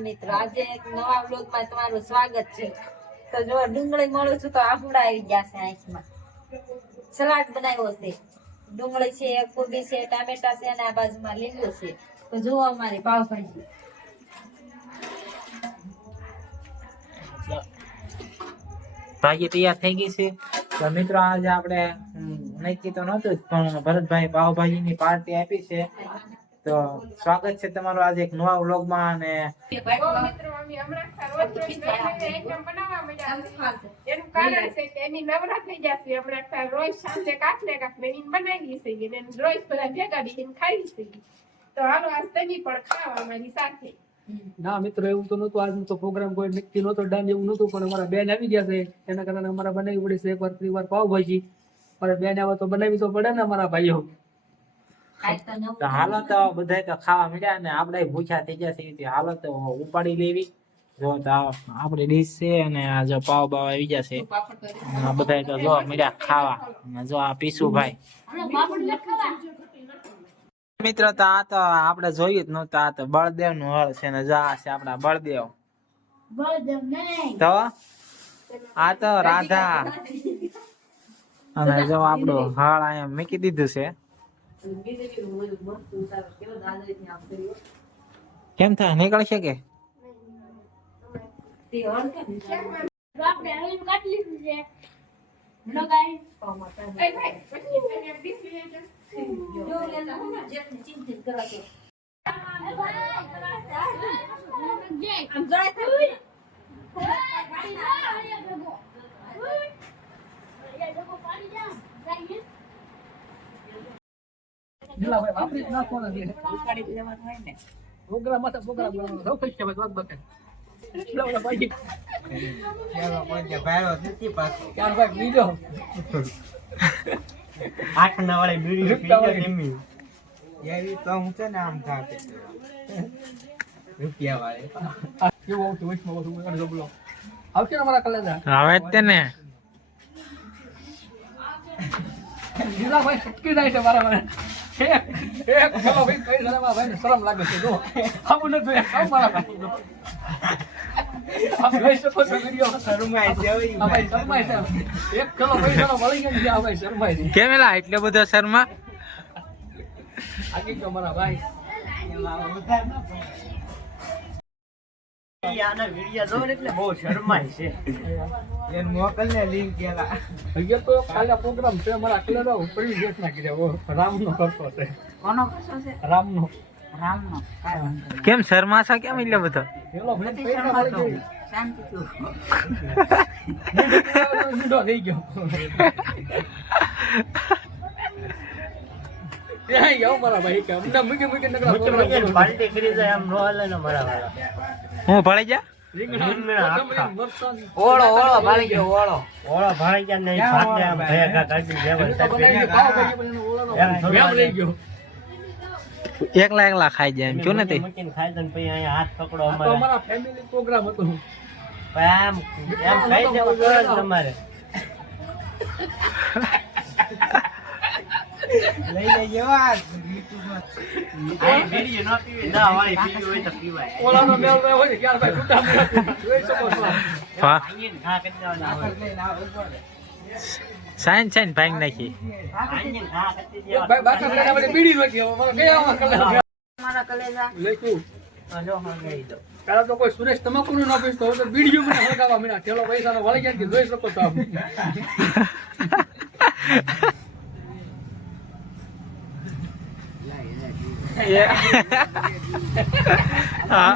મિત્રો. આજે એક નવા બ્લોગમાં તમારું સ્વાગત છે. તો જો ડુંગળી મળું છું તો આફડા આવી ગયા છે આંખમાં. સલાડ બનાવ્યો છે. ડુંગળી છે, કોબી છે, ટામેટા છે અને આ બાજુમાં લીંબુ છે. તો જુઓ અમારી પાવભાજી. ભાજી તૈયાર થઈ ગઈ છે. તો મિત્રો, આજે આપણે નક્કી તો નહોતું પણ ભરતભાઈ પાવભાજી ની પાર્ટી આપી છે. તો સ્વાગત છે તમારું આજે એક નવા વ્લોગમાં અને મિત્રો ને મિત્રો, એવું તો નતું આજનો તો પ્રોગ્રામ કોઈ નક્કી નતો ડન એવું નતું પણ અમારા બેન આવી ગયા છે. એના કારણે અમારા બનાવી પડી છે. એક વાર ત્રીવાર પાવભાજી મારા બેન આવે તો બનાવી તો પડે ને અમારા ભાઈઓ. તો હાલો તો બધા તો ખાવા મળ્યા ને આપણે ભૂખ્યા થઈ ગયા છે હાલો તો ઉપાડી લેવી. જો તો આ ડીશ છે અને આ જો પાવ બાવ આવી ગયા છે. બધા તો જો મળ્યા ખાવા. જો આ પીસુભાઈ મિત્રો તો આ તો આપણે જોયું જ નહોતું આ તો બળદેવનું હળ છે ને જા છે આપણા બળદેવ. તો આ તો રાધા. અને જો આપણું હળ અહીંયા મૂકી દીધું છે. કેમ થાય? નીકળશે કે? તે હળકે ને. એ ભાઈ. જો વાપરી જ પ્રોગ્રામ બનાવવાનો. સૌ પૈસા ભાઈ વાત વાળી. કેવું આવતું વચમાં બધું. આવશે ને અમારા કલેજા જ તે ને લીલાભાઈ જાય છે મારા મને એક ભાઈ કઈ જણામાં ભાઈને શરમ લાગે છે જો આવું મારા ભાઈ જો. આમ જોઈ શકો છો વીડિયો ભાઈ શરમાય છે એક ચલો ભાઈ ચલો મળી આ ભાઈ શરમાય છે કેમેલા એટલો બધો શર્મા આગી ગયો મારા ભાઈ અહીંયા તો કાલે પ્રોગ્રામ છે મારા કલર ઉપરી જેટ નાખી દેવો રામનો કરતો છે. કોનો કશો છે? રામનો. રામનો. કાંઈ વાંધો કેમ શર્મા છે કેમ એટલે બધો? પેલો નથી શરમાતો. ગઈ. શાંતિથી. ઊંધો થઈ ગયો. ત્યાં આવો મારા ભાઈ કે અમને મૂકી મૂકી નકરા પ્રોગ્રામ કરો. હું ભળી જા ઓળો ઓળો ભાળી ગયો ઓળો. ઓળો તો ગયા નહીં ગયો. એકલા એકલા ખાઈ જાય એમ છું નથી તે આ તો અમારા. ફેમિલી પ્રોગ્રામ હતો. ઓળાનો મેળ રહ્યો હોય ને ક્યારે ભાઈ છૂટા મૂળા જોઈ શકો છો વાહ સાઈન નાખી એક ભાઈ લખ્યું પેલા તો કોઈ સુરેશ તમાકુ નું ના પીસતો તો બીડીયું મને હળગાવા મીના. ઠેલો પૈસાનો વળી ગયા જોઈ શકો છો આપ હા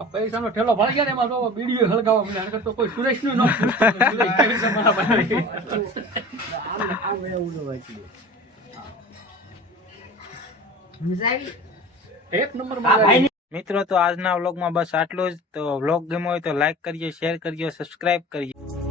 આપો ને ઠેલો વળી ગયા ને એમાં તો બીડીઓ હળગાવવા મળ્યા તો કોઈ સુરેશનું ન એક નંબર મિત્રો તો આજના વ્લોગમાં બસ આટલું જ. તો વ્લોગ ગમ્યો હોય તો લાઈક કરજો શેર કરજો સબસ્ક્રાઇબ કરજો.